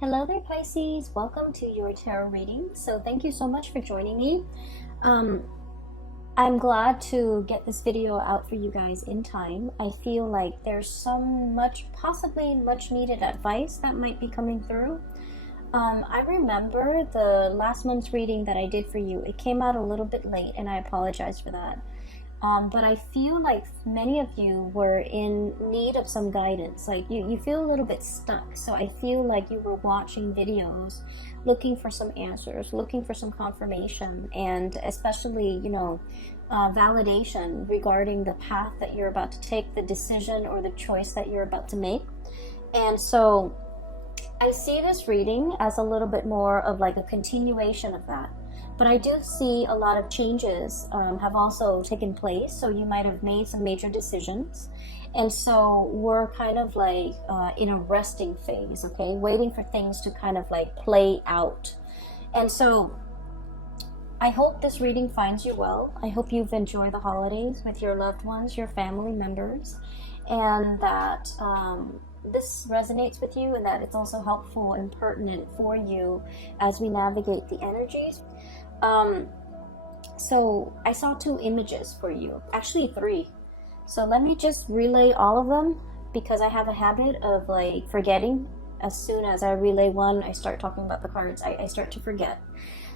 Hello there, Pisces. Welcome to your tarot reading. So thank you so much for joining me. Um, I'm glad to get this video out for you guys in time. I feel like there's possibly much needed advice that might be coming through. I remember the last month's reading that I did for you. It came out a little bit late, and I apologize for that. But I feel like many of you were in need of some guidance. Like you feel a little bit stuck. So I feel like you were watching videos, looking for some answers, looking for some confirmation, and especially, validation regarding the path that you're about to take, the decision or the choice that you're about to make. And so I see this reading as a little bit more of like a continuation of that. But I do see a lot of changes have also taken place. So you might have made some major decisions. And so we're kind of like in a resting phase, okay? Waiting for things to kind of like play out. And so I hope this reading finds you well. I hope you've enjoyed the holidays with your loved ones, your family members, and that this resonates with you and that it's also helpful and pertinent for you as we navigate the energies. So I saw 2 images for you, actually 3. So let me just relay all of them because I have a habit of like forgetting. As soon as I relay one, I start talking about the cards, I start to forget.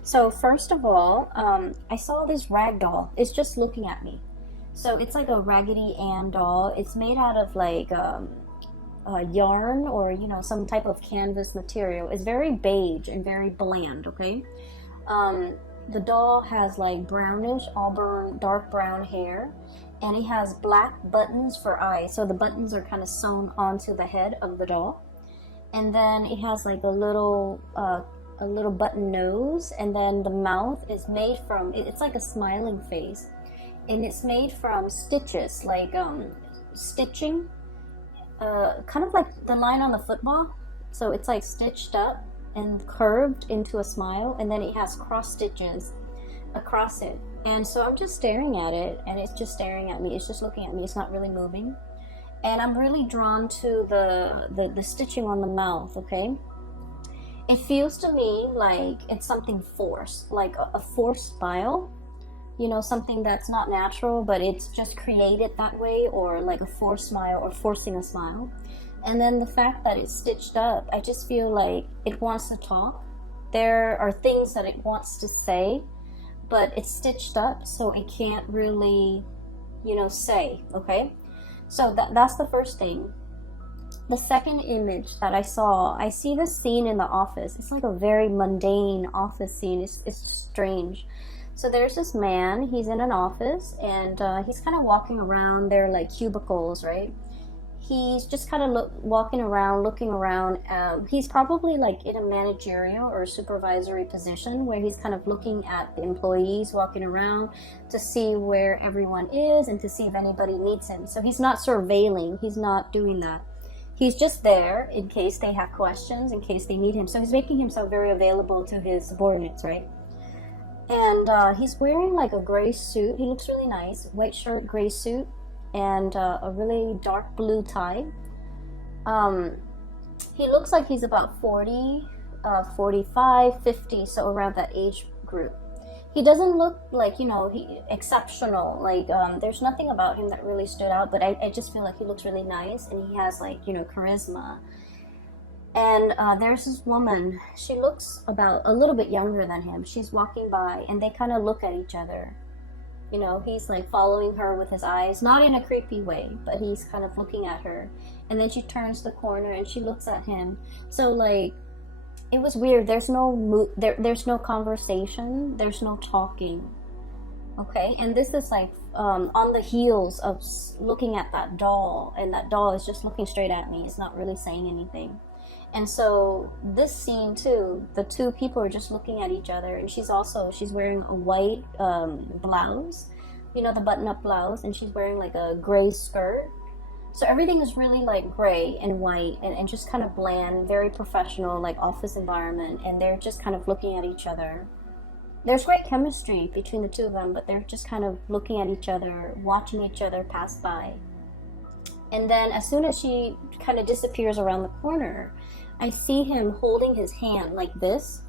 So first of all, I saw this rag doll. It's just looking at me. So it's like a Raggedy Ann doll. It's made out of like yarn or some type of canvas material. It's very beige and very bland, okay? The doll has like brownish, auburn, dark brown hair, and it has black buttons for eyes. So the buttons are kind of sewn onto the head of the doll. And then it has like a little button nose, and then the mouth is made from, it's like a smiling face. And it's made from stitches, like stitching, kind of like the line on the football. So it's like stitched up and curved into a smile, and then it has cross stitches across it. And so I'm just staring at it, and it's just staring at me. It's just looking at me. It's not really moving. And I'm really drawn to the stitching on the mouth, okay? It feels to me like it's something forced, like a forced smile. Something that's not natural, but it's just created that way, or like a forced smile or forcing a smile. And then the fact that it's stitched up, I just feel like it wants to talk. There are things that it wants to say, but it's stitched up, so it can't really, say, okay? So that's the first thing. The second image that I see this scene in the office. It's like a very mundane office scene. It's strange. So there's this man, he's in an office, and he's kind of walking around. There are like cubicles, right? He's just kind of walking around, looking around. He's probably like in a managerial or supervisory position where he's kind of looking at the employees walking around to see where everyone is and to see if anybody needs him. So he's not surveilling, he's not doing that. He's just there in case they have questions, in case they need him. So he's making himself very available to his subordinates, right? And he's wearing like a gray suit. He looks really nice, white shirt, gray suit, and a really dark blue tie. He looks like he's about 40, 45, 50, so around that age group. He doesn't look like, exceptional. Like, there's nothing about him that really stood out, but I just feel like he looks really nice, and he has like, charisma. And there's this woman. She looks about a little bit younger than him. She's walking by, and they kind of look at each other. He's like following her with his eyes, not in a creepy way, but he's kind of looking at her. And then she turns the corner and she looks at him. So like, it was weird. There's no there's no conversation. There's no talking. Okay, and this is like on the heels of looking at that doll, and that doll is just looking straight at me. It's not really saying anything. And so this scene too, the 2 people are just looking at each other, and she's wearing a white blouse, the button-up blouse, and she's wearing like a gray skirt. So everything is really like gray and white and just kind of bland, very professional, like office environment, and they're just kind of looking at each other. There's great chemistry between the 2 of them, but they're just kind of looking at each other, watching each other pass by. And then as soon as she kind of disappears around the corner, I see him holding his hand like this,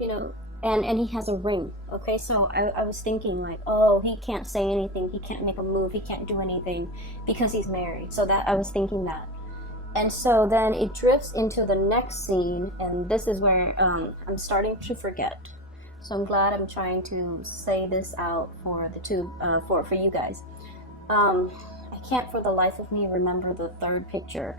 you know, and he has a ring. Okay, so I was thinking like, oh, he can't say anything, he can't make a move, he can't do anything because he's married. So that I was thinking that. And so then it drifts into the next scene, and this is where I'm starting to forget. So I'm glad I'm trying to say this out for the two, for you guys. I can't for the life of me remember the third picture.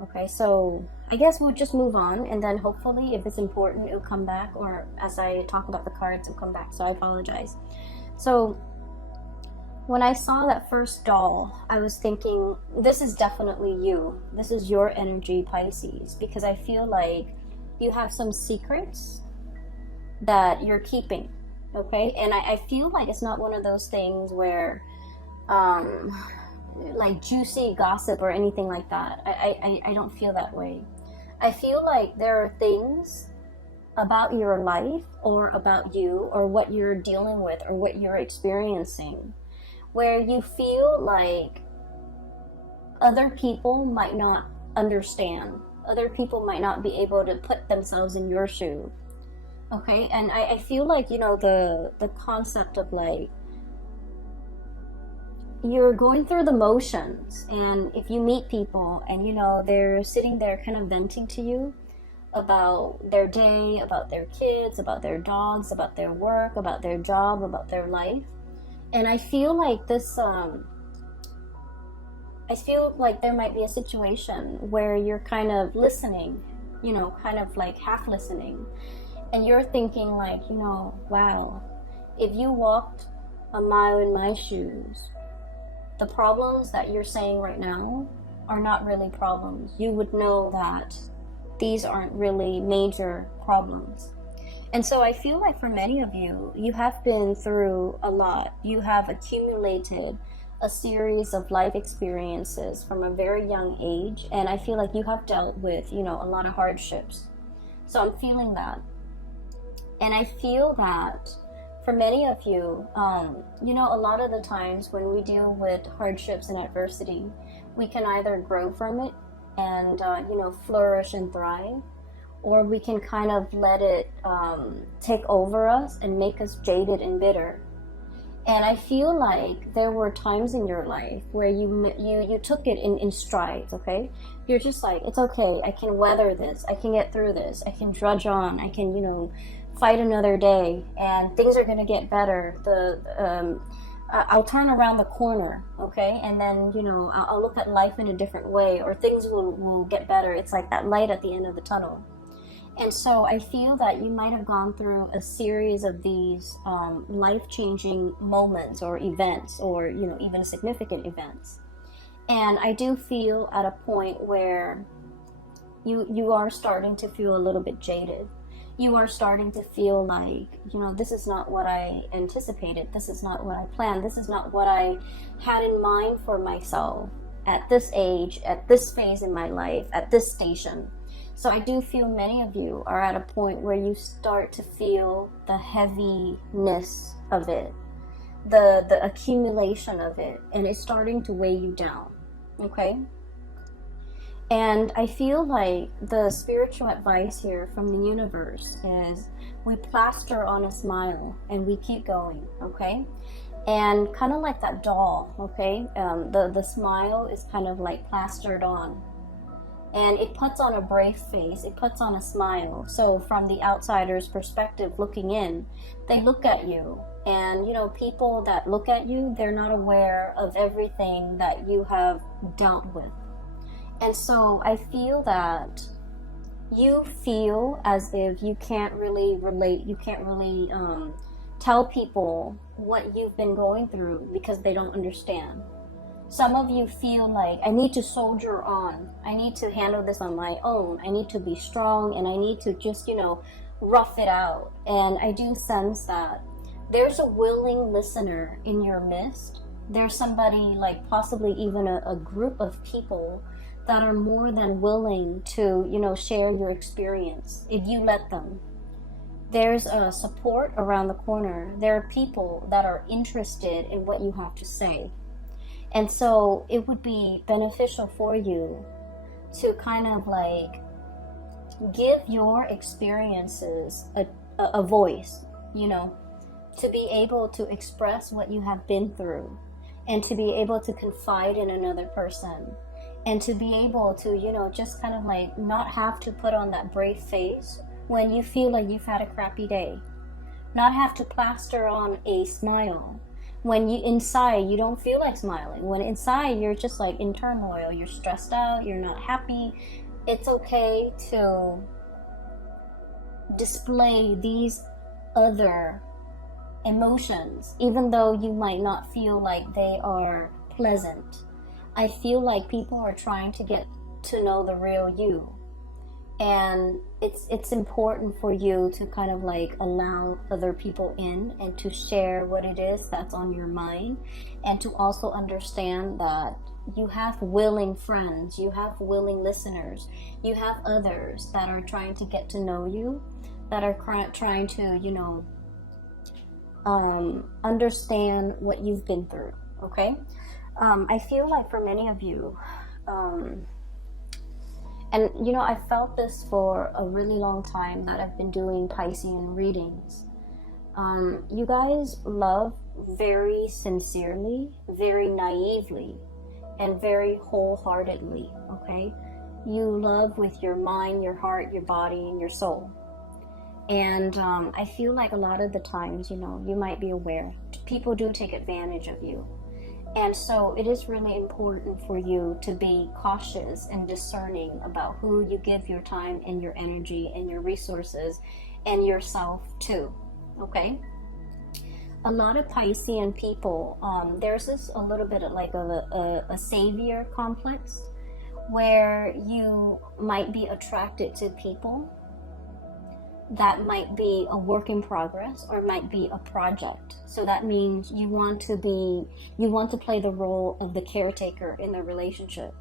Okay, so I guess we'll just move on, and then hopefully if it's important, it'll come back, or as I talk about the cards, it'll come back, so I apologize. So when I saw that first doll, I was thinking, this is definitely you. This is your energy, Pisces, because I feel like you have some secrets that you're keeping, okay? And I feel like it's not one of those things where, like juicy gossip or anything like that. I don't feel that way. I feel like there are things about your life or about you or what you're dealing with or what you're experiencing where you feel like other people might not understand. Other people might not be able to put themselves in your shoe. Okay, and I feel like, you know, the concept of like, you're going through the motions, and if you meet people and, you know, they're sitting there kind of venting to you about their day, about their kids, about their dogs, about their work, about their job, about their life. And I feel like this, I feel like there might be a situation where you're kind of listening, you know, kind of like half listening. And you're thinking like, you know, wow, if you walked a mile in my shoes, the problems that you're saying right now are not really problems. You would know that these aren't really major problems. And so I feel like for many of you, you have been through a lot. You have accumulated a series of life experiences from a very young age. And I feel like you have dealt with, you know, a lot of hardships. So I'm feeling that. And I feel that for many of you, you know, a lot of the times when we deal with hardships and adversity, we can either grow from it and, you know, flourish and thrive, or we can kind of let it take over us and make us jaded and bitter. And I feel like there were times in your life where you took it in strides, okay? You're just like, it's okay, I can weather this, I can get through this, I can drudge on, I can, you know, fight another day, and things are gonna get better. I'll turn around the corner, okay? And then, you know, I'll look at life in a different way, or things will get better. It's like that light at the end of the tunnel. And so I feel that you might have gone through a series of these life-changing moments or events, or, you know, even significant events. And I do feel at a point where you are starting to feel a little bit jaded. You are starting to feel like, you know, this is not what I anticipated. This is not what I planned. This is not what I had in mind for myself at this age, at this phase in my life, at this station. So I do feel many of you are at a point where you start to feel the heaviness of it, the accumulation of it, and it's starting to weigh you down, okay? And I feel like the spiritual advice here from the universe is we plaster on a smile and we keep going, okay? And kind of like that doll, okay? The smile is kind of like plastered on. And it puts on a brave face, it puts on a smile. So from the outsider's perspective looking in, they look at you. And, you know, people that look at you, they're not aware of everything that you have dealt with. And so I feel that you feel as if you can't really relate, you can't really tell people what you've been going through because they don't understand. Some of you feel like, I need to soldier on. I need to handle this on my own. I need to be strong, and I need to just, you know, rough it out. And I do sense that there's a willing listener in your midst. There's somebody, like possibly even a group of people that are more than willing to, you know, share your experience if you let them. There's a support around the corner. There are people that are interested in what you have to say. And so it would be beneficial for you to kind of like give your experiences a voice, you know, to be able to express what you have been through, and to be able to confide in another person, and to be able to, you know, just kind of like not have to put on that brave face when you feel like you've had a crappy day, not have to plaster on a smile when you inside you don't feel like smiling, when inside you're just like in turmoil, you're stressed out, you're not happy. It's okay to display these other emotions, even though you might not feel like they are pleasant. I feel like people are trying to get to know the real you, and it's important for you to kind of like allow other people in and to share what it is that's on your mind, and to also understand that you have willing friends, you have willing listeners, you have others that are trying to get to know you, that are trying to, you know, understand what you've been through. Okay, I feel like for many of you, and you know, I felt this for a really long time that I've been doing Piscean readings. You guys love very sincerely, very naively, and very wholeheartedly. Okay, you love with your mind, your heart, your body, and your soul. And I feel like a lot of the times, you know, you might be aware, people do take advantage of you. And so it is really important for you to be cautious and discerning about who you give your time and your energy and your resources and yourself to, okay? A lot of Piscean people, there's this a little bit of like a savior complex, where you might be attracted to people that might be a work in progress or might be a project. So that means you want to play the role of the caretaker in the relationship.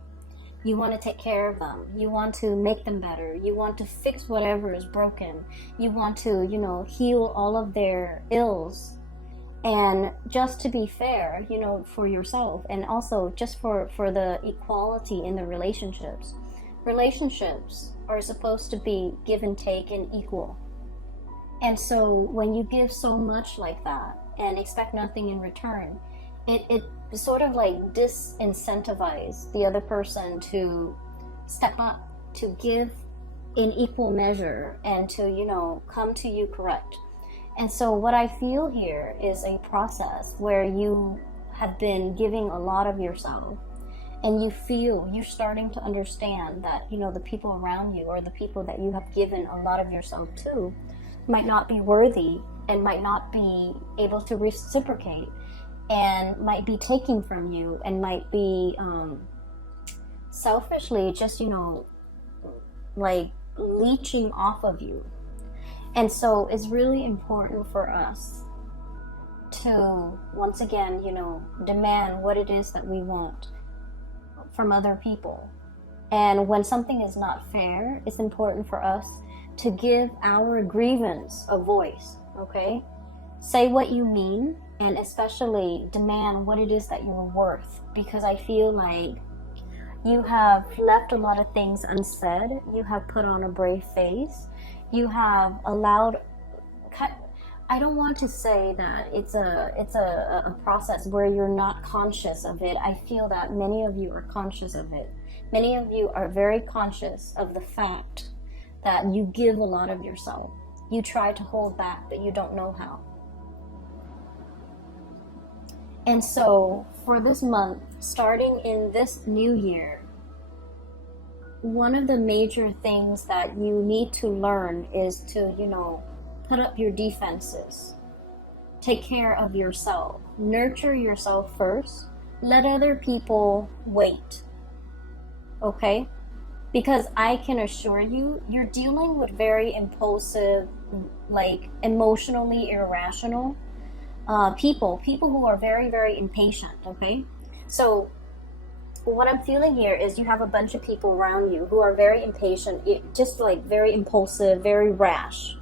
You want to take care of them. You want to make them better. You want to fix whatever is broken. You want to, you know, heal all of their ills. And just to be fair, you know, for yourself, and also just for the equality in the relationships. Relationships are supposed to be give and take and equal. And so when you give so much like that and expect nothing in return, it sort of like disincentivizes the other person to step up, to give in equal measure, and to, you know, come to you correct. And so what I feel here is a process where you have been giving a lot of yourself, and you feel you're starting to understand that, you know, the people around you, or the people that you have given a lot of yourself to, might not be worthy and might not be able to reciprocate, and might be taking from you, and might be selfishly just, you know, like leeching off of you. And so it's really important for us to, once again, you know, demand what it is that we want from other people. And when something is not fair, it's important for us to give our grievance a voice, okay? Say what you mean, and especially demand what it is that you're worth, because I feel like you have left a lot of things unsaid. You have put on a brave face. You have allowed, I don't want to say that it's a process where you're not conscious of it. I feel that many of you are conscious of it. Many of you are very conscious of the fact that you give a lot of yourself. You try to hold back, but you don't know how. And so for this month, starting in this new year, one of the major things that you need to learn is to, you know, put up your defenses. Take care of yourself. Nurture yourself first. Let other people wait. Okay? Because I can assure you, you're dealing with very impulsive, like emotionally irrational people who are very, very impatient, okay? So what I'm feeling here is you have a bunch of people around you who are very impatient, just like very impulsive, very rash.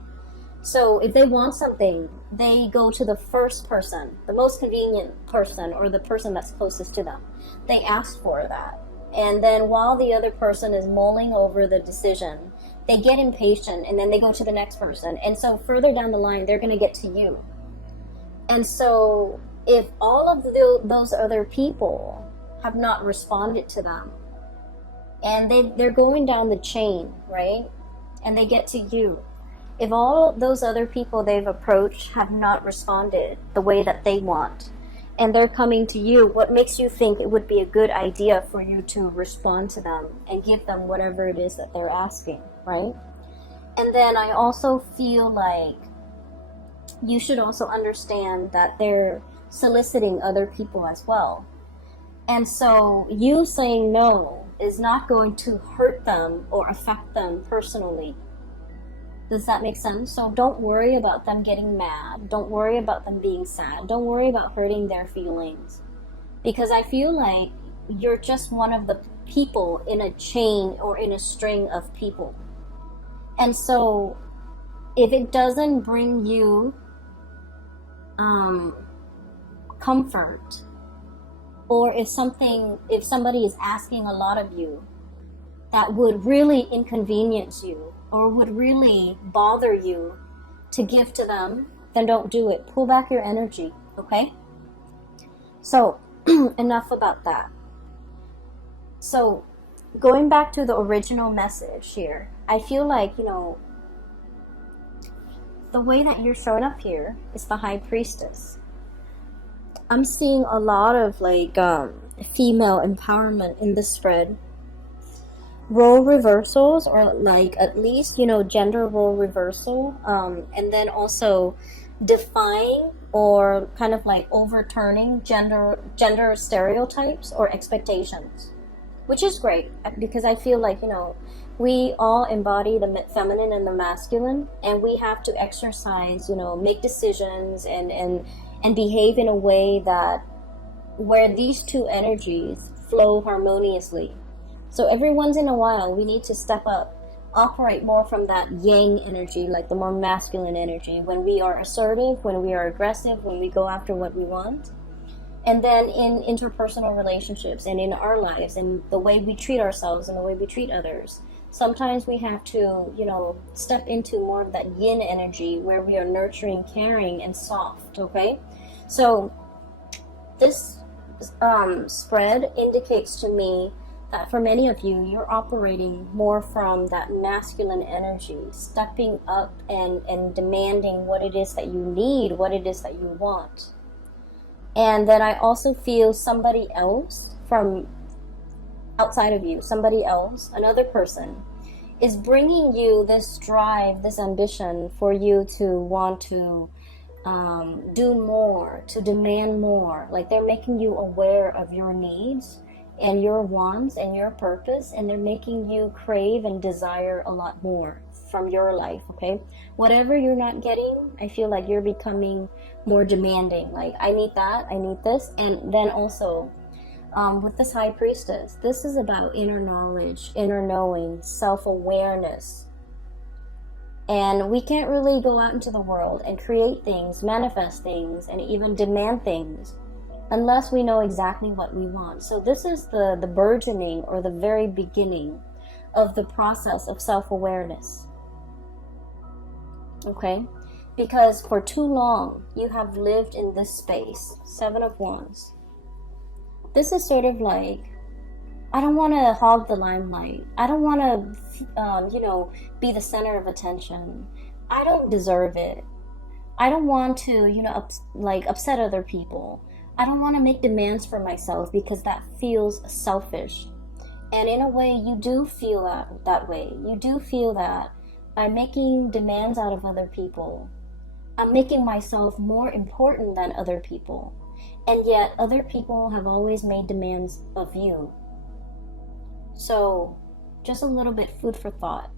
So if they want something, they go to the first person, the most convenient person, or the person that's closest to them. They ask for that. And then while the other person is mulling over the decision, they get impatient and then they go to the next person. And so further down the line, they're going to get to you. And so if all of those other people have not responded to them, and they're going down the chain, right? And they get to you. If all those other people they've approached have not responded the way that they want, and they're coming to you, what makes you think it would be a good idea for you to respond to them and give them whatever it is that they're asking, right? And then I also feel like you should also understand that they're soliciting other people as well. And so you saying no is not going to hurt them or affect them personally. Does that make sense? So don't worry about them getting mad. Don't worry about them being sad. Don't worry about hurting their feelings. Because I feel like you're just one of the people in a chain or in a string of people. And so if it doesn't bring you comfort, or if somebody is asking a lot of you that would really inconvenience you or would really bother you to give to them, then don't do it. Pull back your energy, okay? So enough about that. So going back to the original message here, I feel like, the way that you're showing up here is the High Priestess. I'm seeing a lot of female empowerment in this spread. Role reversals, or at least, gender role reversal. And then also defying or kind of overturning gender stereotypes or expectations, which is great because I feel like, we all embody the feminine and the masculine, and we have to exercise, make decisions and behave in a way that where these two energies flow harmoniously. So every once in a while, we need to step up, operate more from that yang energy, like the more masculine energy, when we are assertive, when we are aggressive, when we go after what we want. And then in interpersonal relationships and in our lives and the way we treat ourselves and the way we treat others, sometimes we have to, step into more of that yin energy where we are nurturing, caring, and soft, okay? So this spread indicates to me that for many of you, you're operating more from that masculine energy, stepping up and demanding what it is that you need, what it is that you want. And then I also feel somebody else from outside of you, somebody else, another person, is bringing you this drive, this ambition for you to want to do more, to demand more. Like they're making you aware of your needs and your wants and your purpose, and they're making you crave and desire a lot more from your life, okay? Whatever you're not getting, I feel like you're becoming more demanding. Like, I need that, I need this. And then also, with this High Priestess, this is about inner knowledge, inner knowing, self-awareness. And we can't really go out into the world and create things, manifest things, and even demand things unless we know exactly what we want. So this is the burgeoning or the very beginning of the process of self-awareness. Okay? Because for too long, you have lived in this space, Seven of Wands. This is sort of like, I don't want to hog the limelight. I don't want to, be the center of attention. I don't deserve it. I don't want to, upset other people. I don't want to make demands for myself because that feels selfish. And in a way, you do feel that way. You do feel that by making demands out of other people, I'm making myself more important than other people. And yet, other people have always made demands of you. So, just a little bit food for thought.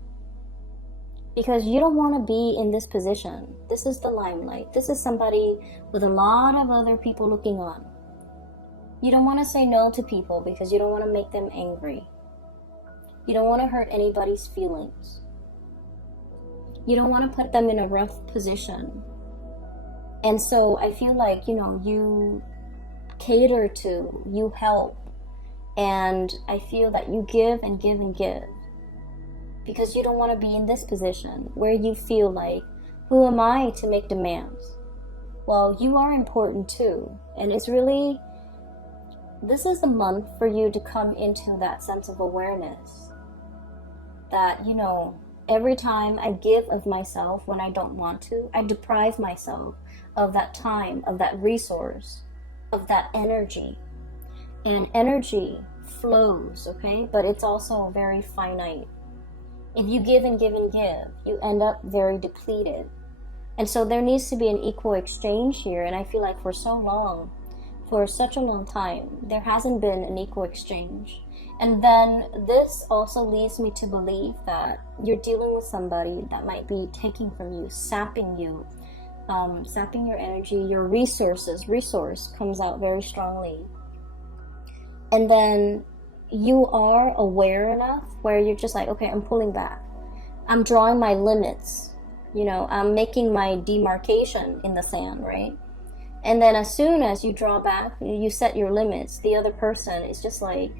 Because you don't want to be in this position. This is the limelight. This is somebody with a lot of other people looking on. You don't want to say no to people because you don't want to make them angry. You don't want to hurt anybody's feelings. You don't want to put them in a rough position. And so I feel like, you cater to, you help, And I feel that you give and give and give because you don't want to be in this position where you feel like, who am I to make demands? Well, you are important too. And it's really, this is the month for you to come into that sense of awareness that, you know, every time I give of myself when I don't want to, I deprive myself of that time, of that resource, of that energy. And energy flows, okay? But it's also very finite. If you give and give and give, you end up very depleted. And so there needs to be an equal exchange here. And I feel like for so long, for such a long time, there hasn't been an equal exchange. And then this also leads me to believe that you're dealing with somebody that might be taking from you, sapping you, sapping your energy, your resources. Resource comes out very strongly. And then you are aware enough where you're just like, okay, I'm pulling back. I'm drawing my limits. You know, I'm making my demarcation in the sand, right? And then as soon as you draw back, you set your limits, the other person is just like,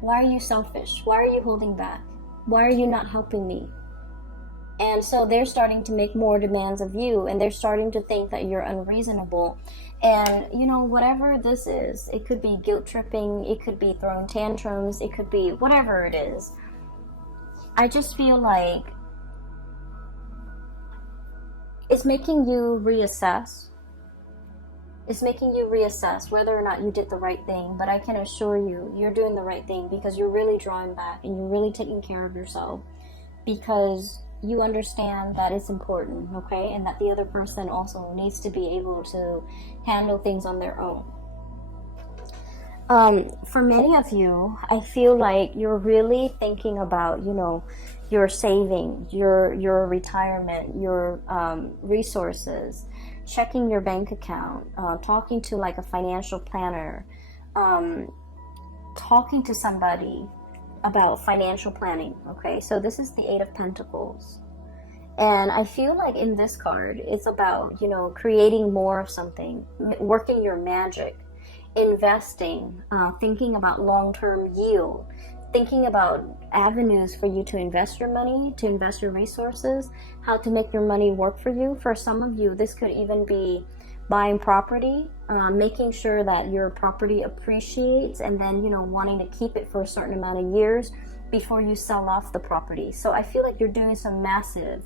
why are you selfish? Why are you holding back? Why are you not helping me? And so they're starting to make more demands of you, and they're starting to think that you're unreasonable. And, you know, whatever this is, it could be guilt tripping, it could be throwing tantrums, it could be whatever it is. I just feel like it's making you reassess. It's making you reassess whether or not you did the right thing. But I can assure you, you're doing the right thing because you're really drawing back and you're really taking care of yourself because you understand that it's important, okay? And that the other person also needs to be able to handle things on their own. For many of you, I feel like you're really thinking about, you know, your savings, your retirement, your resources, checking your bank account, talking to like a financial planner, talking to somebody about financial planning, okay? So this is the Eight of Pentacles. And I feel like in this card, it's about, you know, creating more of something, working your magic, investing, thinking about long-term yield, thinking about avenues for you to invest your money, to invest your resources, how to make your money work for you. For some of you, this could even be buying property, making sure that your property appreciates, and then, you know, wanting to keep it for a certain amount of years before you sell off the property. So I feel like you're doing some massive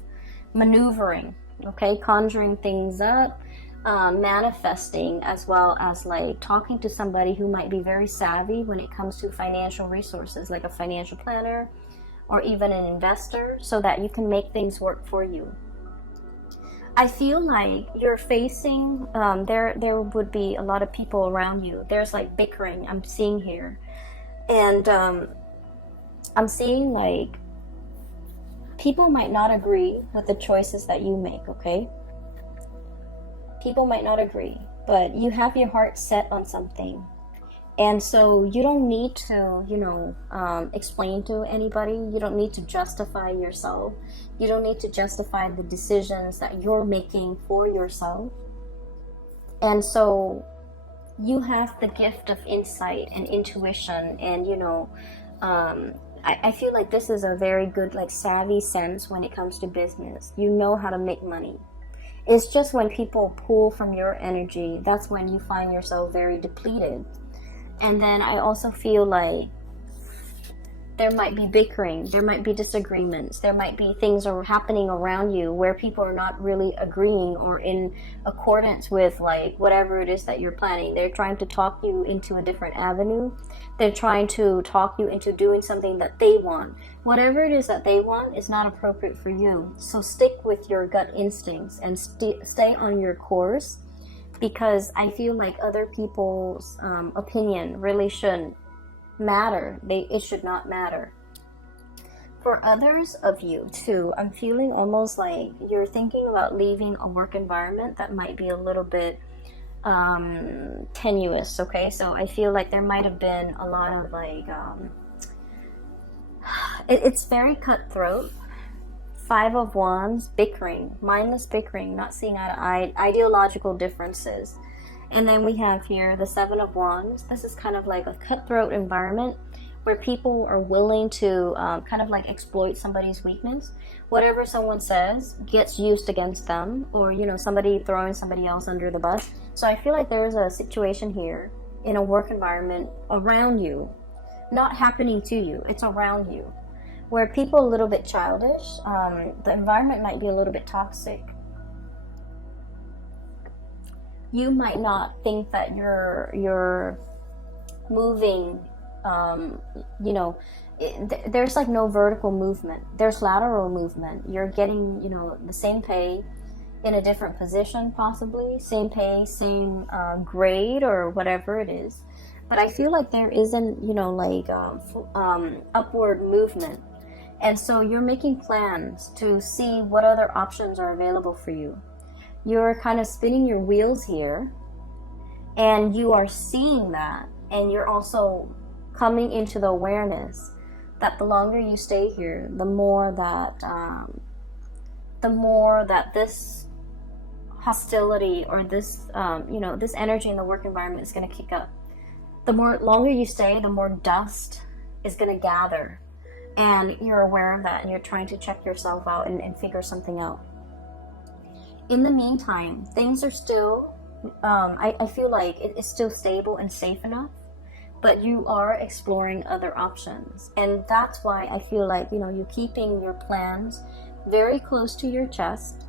maneuvering, okay, conjuring things up, manifesting, as well as like talking to somebody who might be very savvy when it comes to financial resources, like a financial planner or even an investor, so that you can make things work for you. I feel like you're facing, there would be a lot of people around you. There's like bickering I'm seeing here. And I'm seeing like people might not agree with the choices that you make, okay? People might not agree, but you have your heart set on something. And so you don't need to, you know, explain to anybody. You don't need to justify yourself. You don't need to justify the decisions that you're making for yourself. And so you have the gift of insight and intuition. And, you know, I feel like this is a very good, like, savvy sense when it comes to business. You know how to make money. It's just when people pull from your energy, that's when you find yourself very depleted. And then I also feel like there might be bickering, there might be disagreements, there might be things are happening around you where people are not really agreeing or in accordance with like whatever it is that you're planning. They're trying to talk you into a different avenue. They're trying to talk you into doing something that they want. Whatever it is that they want is not appropriate for you. So stick with your gut instincts and stay on your course, because I feel like other people's opinion really shouldn't matter. It should not matter. For others of you too, I'm feeling almost like you're thinking about leaving a work environment that might be a little bit tenuous, okay? So I feel like there might have been a lot of like it's very cutthroat. Five of Wands, bickering, mindless bickering, not seeing eye to eye, ideological differences. And then we have here the Seven of Wands. This is kind of like a cutthroat environment where people are willing to kind of like exploit somebody's weakness. Whatever someone says gets used against them, or, you know, somebody throwing somebody else under the bus. So I feel like there's a situation here in a work environment around you, not happening to you, it's around you, where people are a little bit childish. The environment might be a little bit toxic. You might not think that you're moving, you know, there's like no vertical movement. There's lateral movement. You're getting, you know, the same pay in a different position, possibly. Same pay, same grade, or whatever it is. But I feel like there isn't, you know, like upward movement. And so you're making plans to see what other options are available for you. You're kind of spinning your wheels here, and you are seeing that, and you're also coming into the awareness that the longer you stay here, the more that this hostility, or this you know, this energy in the work environment is going to kick up. The more longer you stay, the more dust is going to gather, and you're aware of that, and you're trying to check yourself out and figure something out. In the meantime, things are still, I feel like it is still stable and safe enough, but you are exploring other options. And that's why I feel like, you know, you're keeping your plans very close to your chest.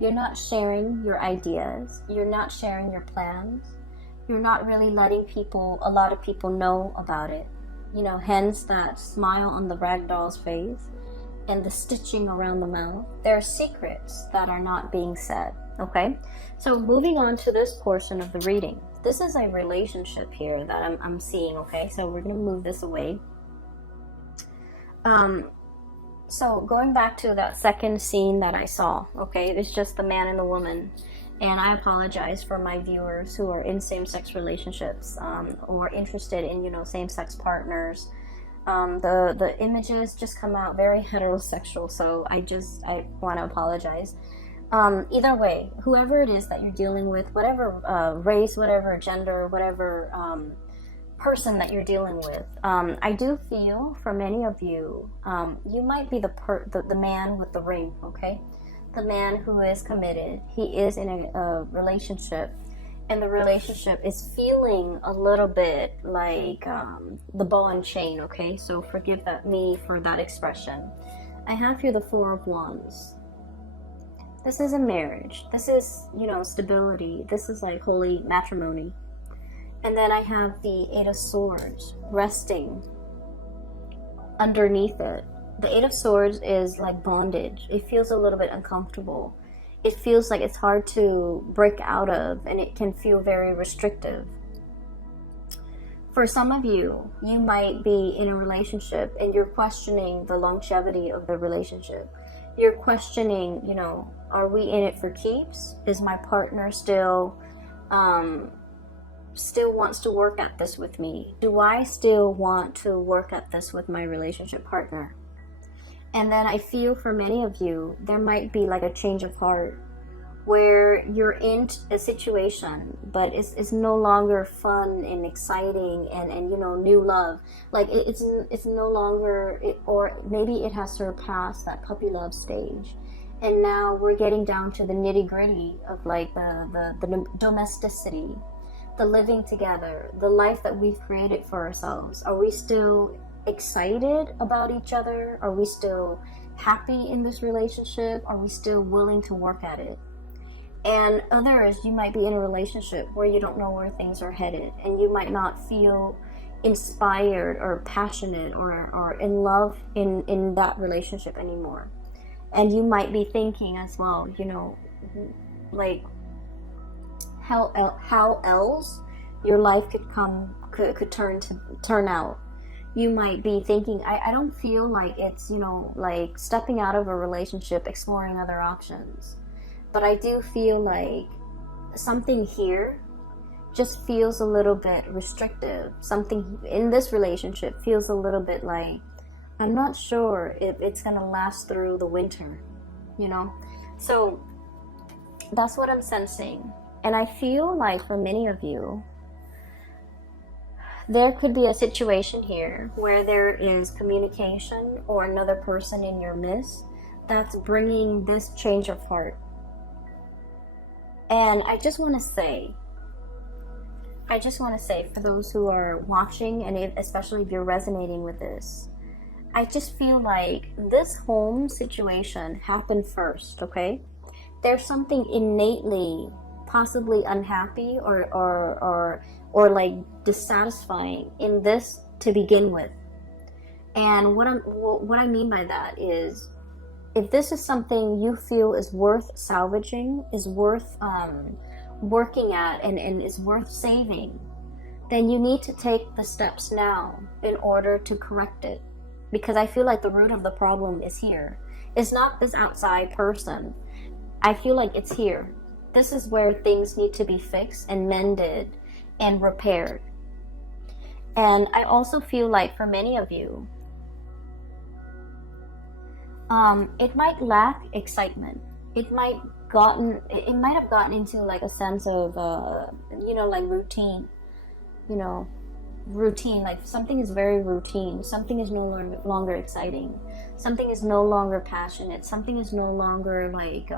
You're not sharing your ideas. You're not sharing your plans. You're not really letting a lot of people know about it. You know, hence that smile on the ragdoll's face and the stitching around the mouth. There are secrets that are not being said, okay? So moving on to this portion of the reading. This is a relationship here that I'm seeing, okay? So we're gonna move this away. So going back to that second scene that I saw, okay? It's just the man and the woman. And I apologize for my viewers who are in same-sex relationships, or interested in, you know, same-sex partners. The images just come out very heterosexual, so I want to apologize. Either way, whoever it is that you're dealing with, whatever race, whatever gender, whatever person that you're dealing with, I do feel for many of you, you might be the man with the ring, okay? The man who is committed. He is in a relationship, and the relationship is feeling a little bit like the ball and chain, okay? So forgive me for that expression. I have here the Four of Wands. This is a marriage. This is, you know, stability. This is like holy matrimony. And then I have the Eight of Swords resting underneath it. The Eight of Swords is like bondage. It feels a little bit uncomfortable. It feels like it's hard to break out of, and it can feel very restrictive. For some of you, you might be in a relationship and you're questioning the longevity of the relationship. You're questioning, you know, are we in it for keeps? Is my partner still wants to work at this with me? Do I still want to work at this with my relationship partner? And then I feel for many of you, there might be like a change of heart where you're in a situation, but it's no longer fun and exciting and you know, new love. Like it's no longer, or maybe it has surpassed that puppy love stage. And now we're getting down to the nitty gritty of like the domesticity, the living together, the life that we've created for ourselves. Are we still excited about each other? Are we still happy in this relationship? Are we still willing to work at it? And others, you might be in a relationship where you don't know where things are headed, and you might not feel inspired or passionate or in love in that relationship anymore. And you might be thinking as well, you know, like how else your life could turn out. You might be thinking, I don't feel like it's, you know, like stepping out of a relationship, exploring other options. But I do feel like something here just feels a little bit restrictive. Something in this relationship feels a little bit like, I'm not sure if it's going to last through the winter, you know? So that's what I'm sensing. And I feel like for many of you, there could be a situation here where there is communication or another person in your midst that's bringing this change of heart. And I just want to say for those who are watching, and especially if you're resonating with this, I just feel like this home situation happened first, okay? There's something innately possibly unhappy or like dissatisfying in this to begin with. And what I mean by that is, if this is something you feel is worth salvaging, is worth working at, and is worth saving, then you need to take the steps now in order to correct it. Because I feel like the root of the problem is here. It's not this outside person. I feel like it's here. This is where things need to be fixed and mended and repaired. And I also feel like for many of you, it might lack excitement. It might have gotten into like a sense of like routine. Routine, like something is very routine. Something is no longer exciting. Something is no longer passionate. Something is no longer like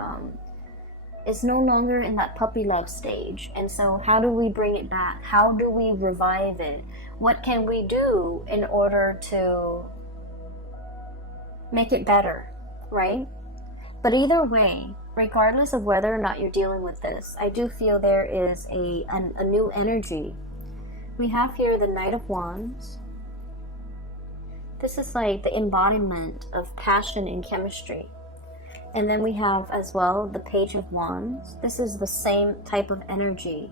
it's no longer in that puppy love stage. And so how do we bring it back? How do we revive it? What can we do in order to make it better, right? But either way, regardless of whether or not you're dealing with this, I do feel there is a new energy. We have here the Knight of Wands. This is like the embodiment of passion and chemistry. And then we have as well the Page of Wands. This is the same type of energy.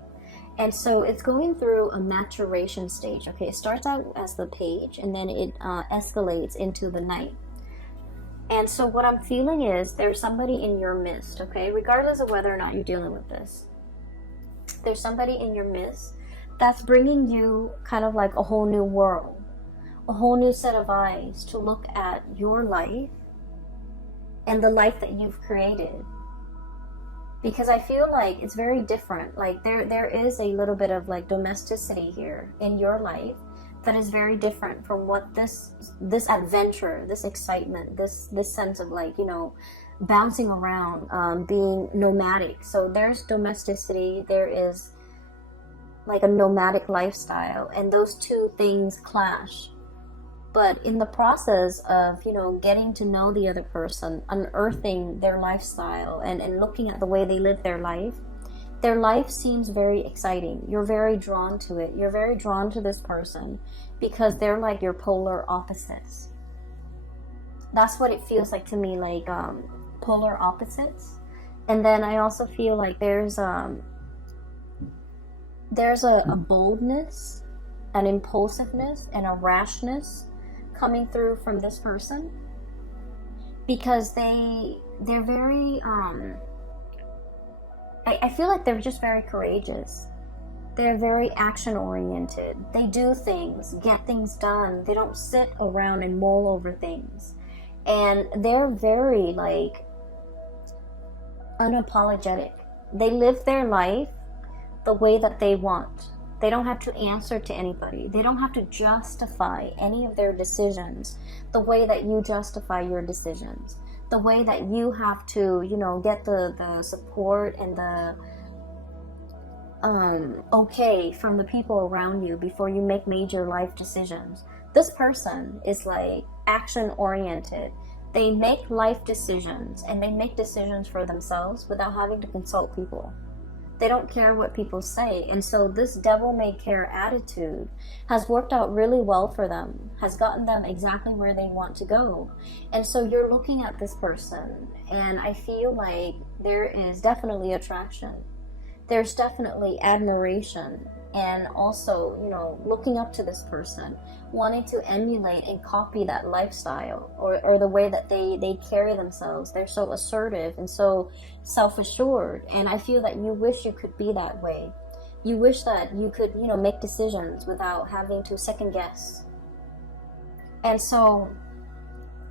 And so it's going through a maturation stage. Okay, it starts out as the Page, and then it escalates into the Knight. And so what I'm feeling is there's somebody in your midst, okay? Regardless of whether or not you're dealing with this. There's somebody in your midst that's bringing you kind of like a whole new world, a whole new set of eyes to look at your life and the life that you've created. Because I feel like it's very different. Like there is a little bit of like domesticity here in your life that is very different from what this adventure, this excitement, this sense of like, bouncing around, being nomadic. So there's domesticity, there is like a nomadic lifestyle, and those two things clash. But in the process of, getting to know the other person, unearthing their lifestyle and looking at the way they live their life seems very exciting. You're very drawn to it. You're very drawn to this person because they're like your polar opposites. That's what it feels like to me, like polar opposites. And then I also feel like there's a boldness, an impulsiveness, and a rashness coming through from this person, because they're very I feel like they're just very courageous. They're very action oriented. They do things, get things done. They don't sit around and mull over things. And they're very like unapologetic. They live their life the way that they want. They don't have to answer to anybody. They don't have to justify any of their decisions the way that you justify your decisions. The way that you have to, get the support and the okay from the people around you before you make major life decisions. This person is like action oriented. They make life decisions, and they make decisions for themselves without having to consult people. They don't care what people say. And so this devil may care attitude has worked out really well for them, has gotten them exactly where they want to go. And so you're looking at this person, and I feel like there is definitely attraction. There's definitely admiration, and also, looking up to this person, wanting to emulate and copy that lifestyle or the way that they carry themselves. They're so assertive and so self-assured, and I feel that you wish you could be that way. You wish that you could, make decisions without having to second guess. And so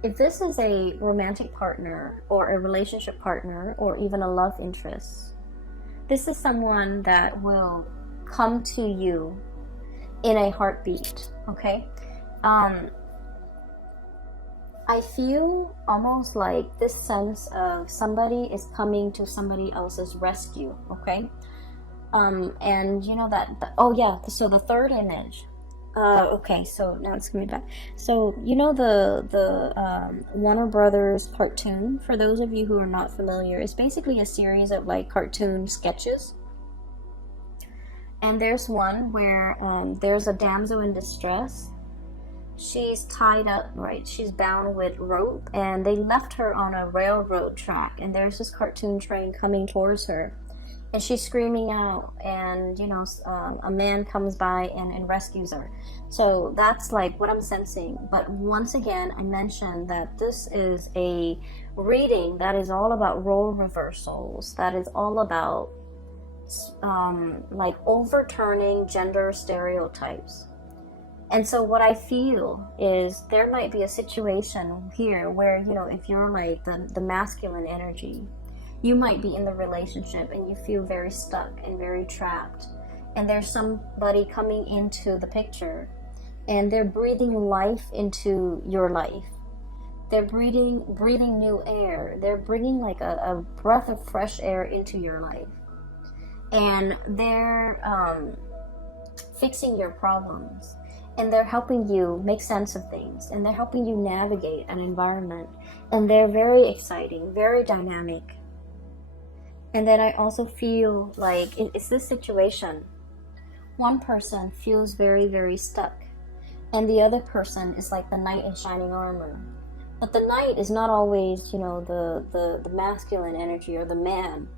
if this is a romantic partner or a relationship partner or even a love interest, This is someone that will come to you in a heartbeat, okay? I feel almost like this sense of somebody is coming to somebody else's rescue, okay? And you know oh yeah, so the third image, okay, so now it's coming back. So you know the Warner Brothers cartoon, for those of you who are not familiar, it's basically a series of like cartoon sketches. And there's one where there's a damsel in distress. She's tied up, right? She's bound with rope, and they left her on a railroad track, and there's this cartoon train coming towards her, and she's screaming out, and you know, a man comes by and rescues her. So that's like what I'm sensing. But once again, I mentioned that this is a reading that is all about role reversals, that is all about like overturning gender stereotypes. And so what I feel is there might be a situation here where, you know, if you're like the masculine energy, you might be in the relationship and you feel very stuck and very trapped. And there's somebody coming into the picture and they're breathing life into your life. They're breathing new air. They're bringing like a breath of fresh air into your life. And they're fixing your problems. And they're helping you make sense of things, and they're helping you navigate an environment, and they're very exciting, very dynamic. And then I also feel like it's this situation. One person feels very, very stuck, and the other person is like the knight in shining armor. But the knight is not always, you know, the masculine energy or the man.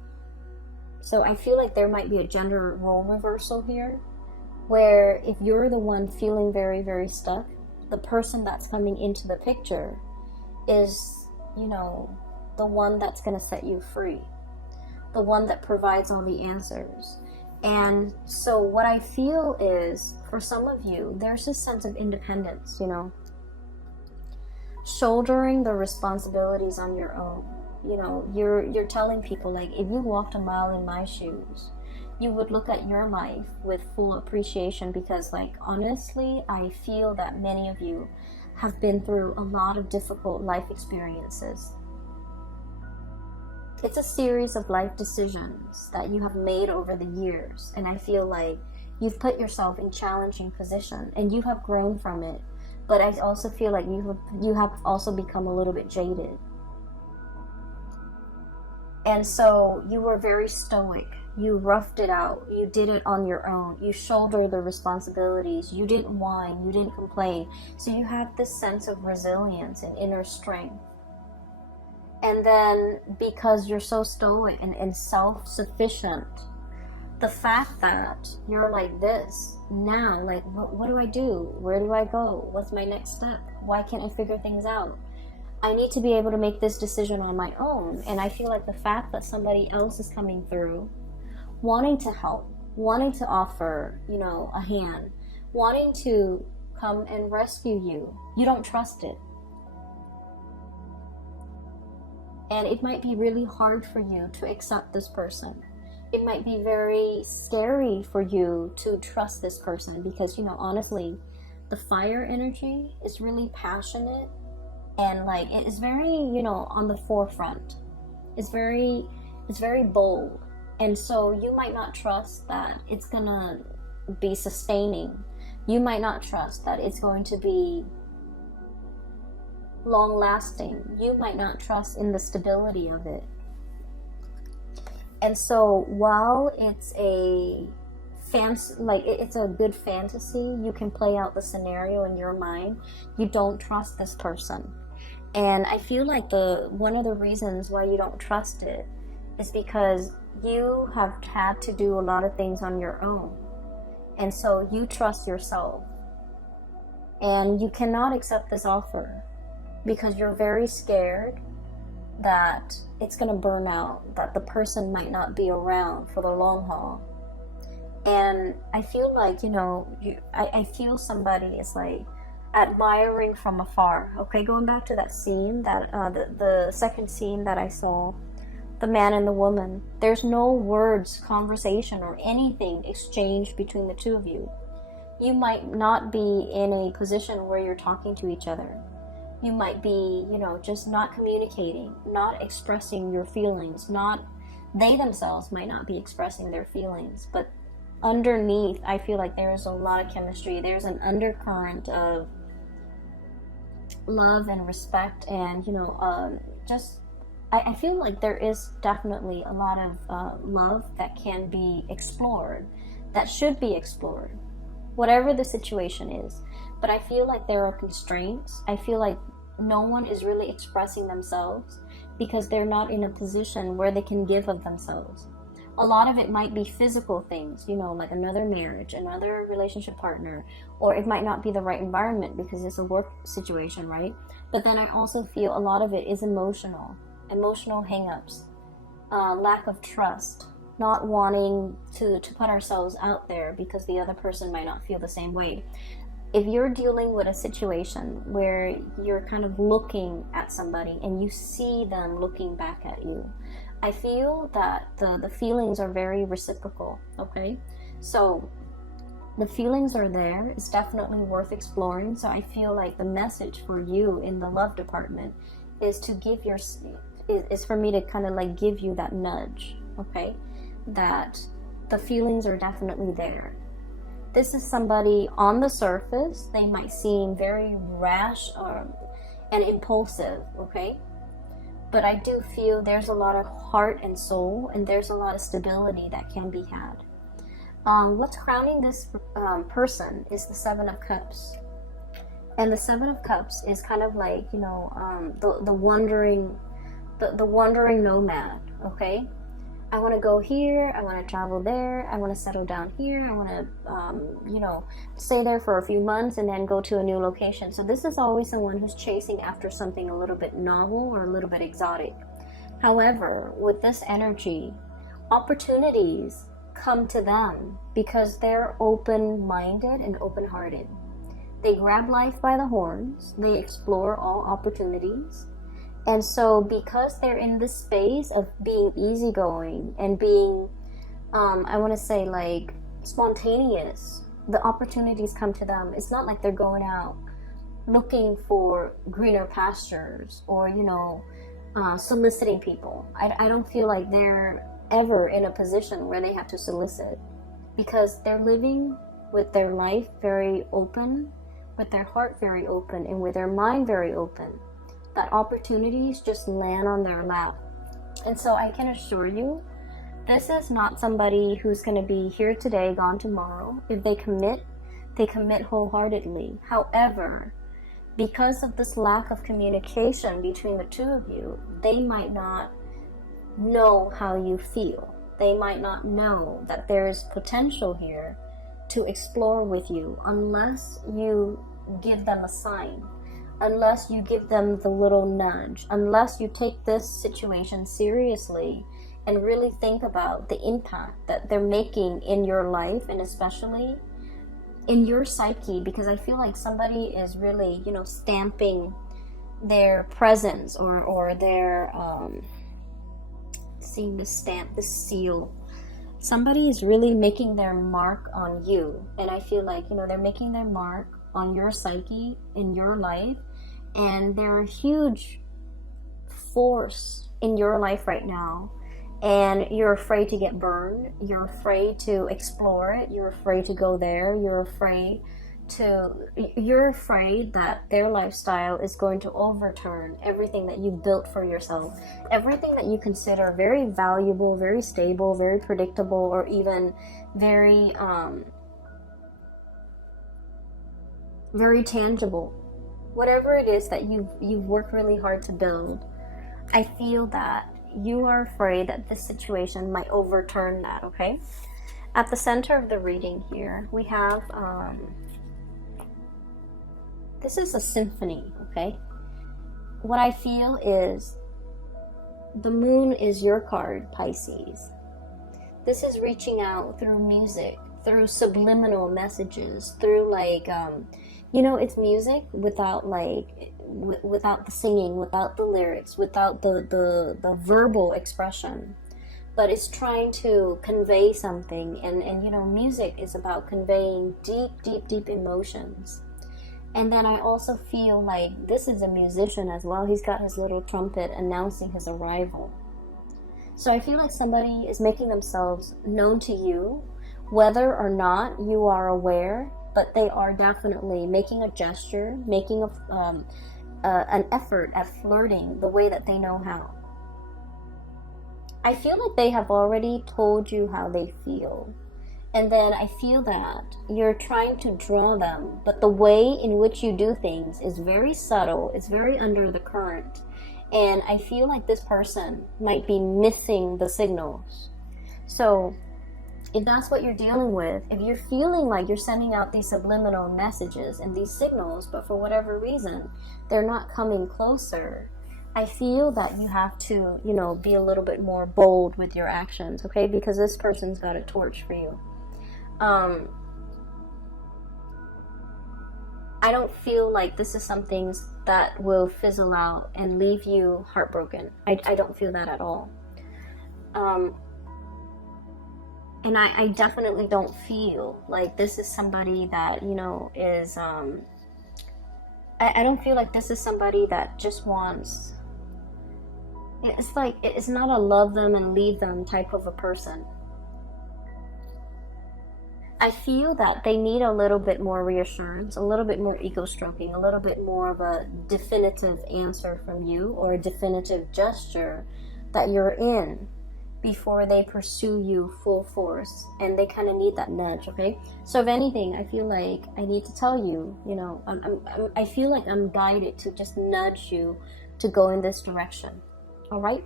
So I feel like there might be a gender role reversal here, where if you're the one feeling very, very stuck, the person that's coming into the picture is, you know, the one that's going to set you free, the one that provides all the answers. And so what I feel is, for some of you, there's this sense of independence, you know, shouldering the responsibilities on your own. You know, you're telling people, like, if you walked a mile in my shoes, you would look at your life with full appreciation, because, like, honestly, I feel that many of you have been through a lot of difficult life experiences. It's a series of life decisions that you have made over the years, and I feel like you've put yourself in challenging position and you have grown from it. But I also feel like you have also become a little bit jaded. And so you were very stoic. You roughed it out. You did it on your own. You shouldered the responsibilities. You didn't whine. You didn't complain. So you have this sense of resilience and inner strength. And then because you're so stoic and self-sufficient, the fact that you're like this now, like, what do I do? Where do I go? What's my next step? Why can't I figure things out? I need to be able to make this decision on my own. And I feel like the fact that somebody else is coming through, wanting to help, wanting to offer, you know, a hand, wanting to come and rescue you, you don't trust it. And it might be really hard for you to accept this person. It might be very scary for you to trust this person because, you know, honestly, the fire energy is really passionate and, like, it is very, you know, on the forefront. It's very bold. And so you might not trust that it's gonna be sustaining. You might not trust that it's going to be long lasting. You might not trust in the stability of it. And so while it's a it's a good fantasy, you can play out the scenario in your mind, you don't trust this person. And I feel like one of the reasons why you don't trust it is because you have had to do a lot of things on your own. And so you trust yourself. And you cannot accept this offer because you're very scared that it's going to burn out, that the person might not be around for the long haul. And I feel like, you know, I feel somebody is like admiring from afar. Okay, going back to that scene, that the second scene that I saw, the man and the woman. There's no words, conversation, or anything exchanged between the two of you. You might not be in a position where you're talking to each other. You might be, just not communicating, not expressing your feelings, they themselves might not be expressing their feelings, but underneath, I feel like there is a lot of chemistry. There's an undercurrent of love and respect, and I feel like there is definitely a lot of love that can be explored, that should be explored, whatever the situation is. But I feel like there are constraints. I feel like no one is really expressing themselves because they're not in a position where they can give of themselves. A lot of it might be physical things, like another marriage, another relationship partner, or it might not be the right environment because it's a work situation, right? But then I also feel a lot of it is emotional hang-ups, lack of trust, not wanting to put ourselves out there because the other person might not feel the same way. If you're dealing with a situation where you're kind of looking at somebody and you see them looking back at you, I feel that the feelings are very reciprocal, okay? So the feelings are there. It's definitely worth exploring. So I feel like the message for you in the love department is for me to kind of like give you that nudge, okay? That the feelings are definitely there. This is somebody on the surface, they might seem very rash and impulsive, okay? But I do feel there's a lot of heart and soul, and there's a lot of stability that can be had. What's crowning this person is the Seven of Cups. And the Seven of Cups is kind of like, the wandering nomad, okay? I want to go here, I want to travel there, I want to settle down here, I want to, stay there for a few months and then go to a new location. So this is always someone who's chasing after something a little bit novel or a little bit exotic. However, with this energy, opportunities come to them because they're open-minded and open-hearted. They grab life by the horns, they explore all opportunities. And so because they're in this space of being easygoing and being, I want to say like spontaneous, the opportunities come to them. It's not like they're going out looking for greener pastures or, soliciting people. I don't feel like they're ever in a position where they have to solicit because they're living with their life very open, with their heart very open, and with their mind very open. That opportunities just land on their lap. And so I can assure you, this is not somebody who's going to be here today, gone tomorrow. If they commit wholeheartedly. However, because of this lack of communication between the two of you, they might not know how you feel. They might not know that there's potential here to explore with you unless you give them a sign. Unless you give them the little nudge, unless you take this situation seriously and really think about the impact that they're making in your life and especially in your psyche, because I feel like somebody is really, stamping their presence or their, seeing the stamp, the seal. Somebody is really making their mark on you. And I feel like, they're making their mark on your psyche, in your life. And they're a huge force in your life right now. And you're afraid to get burned. You're afraid to explore it. You're afraid to go there. You're afraid that their lifestyle is going to overturn everything that you've built for yourself. Everything that you consider very valuable, very stable, very predictable, or even very, very tangible. Whatever it is that you've worked really hard to build, I feel that you are afraid that this situation might overturn that, okay? At the center of the reading here, we have, this is a symphony, okay? What I feel is the moon is your card, Pisces. This is reaching out through music, through subliminal messages, through like You know, it's music without like without the singing, without the lyrics, without the verbal expression, but it's trying to convey something. And you know, music is about conveying deep emotions. And then I also feel like this is a musician as well. He's got his little trumpet announcing his arrival. So I feel like somebody is making themselves known to you, whether or not you are aware, but they are definitely making a gesture, making an effort at flirting the way that they know how. I feel like they have already told you how they feel. And then I feel that you're trying to draw them, but the way in which you do things is very subtle, it's very under the current. And I feel like this person might be missing the signals. So if that's what you're dealing with, if you're feeling like you're sending out these subliminal messages and these signals, but for whatever reason, they're not coming closer, I feel that you have to, you know, be a little bit more bold with your actions, okay? Because this person's got a torch for you. I don't feel like this is something that will fizzle out and leave you heartbroken. I don't feel that at all. And I definitely don't feel like this is somebody that, you know, is, I don't feel like this is somebody that just wants, it's like, it's not a love them and leave them type of a person. I feel that they need a little bit more reassurance, a little bit more ego stroking, a little bit more of a definitive answer from you, or a definitive gesture that you're in before they pursue you full force. And they kind of need that nudge, okay? So if anything, I feel like I need to tell you, you know, I feel like I'm guided to just nudge you to go in this direction, all right?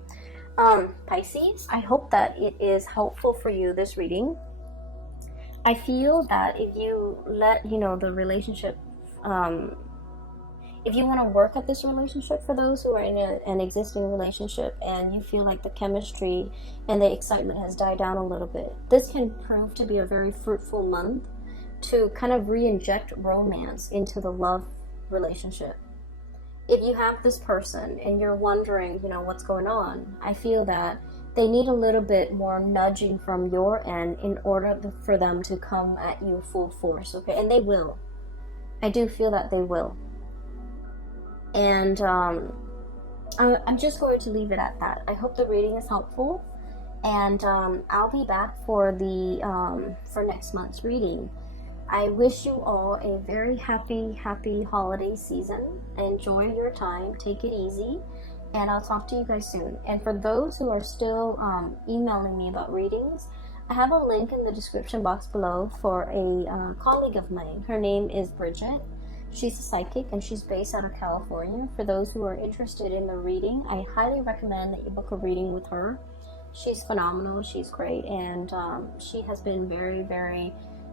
Pisces, I hope that it is helpful for you, this reading. I feel that if you let, you know, the relationship, if you want to work at this relationship, for those who are in an existing relationship and you feel like the chemistry and the excitement has died down a little bit, this can prove to be a very fruitful month to kind of re-inject romance into the love relationship. If you have this person and you're wondering, you know, what's going on, I feel that they need a little bit more nudging from your end in order for them to come at you full force, okay? And they will. I do feel that they will. And I'm just going to leave it at that. I hope the reading is helpful. And I'll be back for for next month's reading. I wish you all a very happy holiday season. Enjoy your time. Take it easy. And I'll talk to you guys soon. And for those who are still emailing me about readings, I have a link in the description box below for a colleague of mine. Her name is Bridget. She's a psychic and she's based out of California. For those who are interested in the reading, I highly recommend that you book a reading with her. She's phenomenal. She's great. And she has been very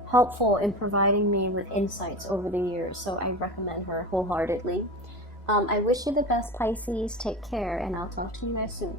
helpful in providing me with insights over the years. So I recommend her wholeheartedly. I wish you the best, Pisces. Take care, and I'll talk to you guys soon.